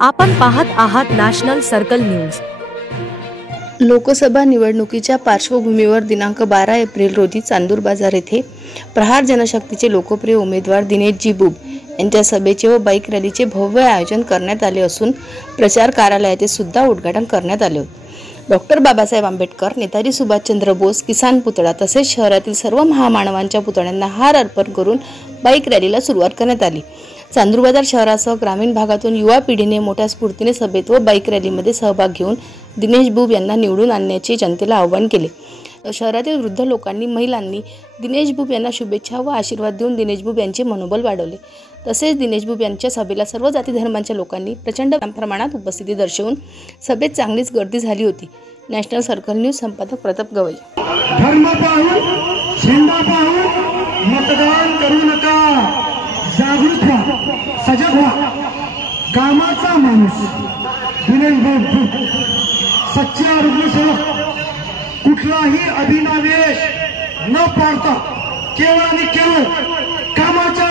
आपण पाहत आहात नॅशनल सर्कल न्यूज। लोकसभा निवडणुकीच्या पार्श्वभूमीवर दिनांक 12 एप्रिल रोजी चांदूर बाजार येथे प्रहार जनशक्तीचे लोकप्रिय उमेदवार दिनेशजी बुब यांच्या सभेचे व बाईक रॅलीचे भव्य आयोजन करण्यात आले असून प्रचार कार्यालयाचे सुद्धा उद्घाटन करण्यात आले होते। डॉक्टर बाबासाहेब आंबेडकर, नेताजी सुभाषचंद्र बोस, किसान पुतळा तसेच शहरातील सर्व महामानवांच्या पुतळ्यांना हार अर्पण करून बाईक रॅलीला सुरुवात करण्यात आली। चांदूर बाजार शहरासह ग्रामीण भागातून युवा पिढीने मोठ्या स्फूर्तीने सभेत व बाईक रॅलीमध्ये सहभाग घेऊन दिनेश बुब यांना निवडून आणण्याचे जनतेला आवाहन केले। शहरातील वृद्ध लोकांनी, महिलांनी दिनेश बुब यांना शुभेच्छा व आशीर्वाद देऊन दिनेश बुब यांचे मनोबल वाढवले। तसेच दिनेश बुब यांच्या सभेला सर्व जाती धर्मांच्या लोकांनी प्रचंड प्रमाणात उपस्थिती दर्शवून सभेत चांगलीच गर्दी झाली होती। नॅशनल सर्कल न्यूज संपादक प्रताप गवई। धर्म पाहून, झेंडा पाहून मतदान करू नका, जागृत व्हा, सजग व्हा। कामाचा माणूस दिनेश बुब सच्चा रुग्णसेवक, कुठलाही अभिनिवेश न पाळता केवळ आणि केवळ कामाच्या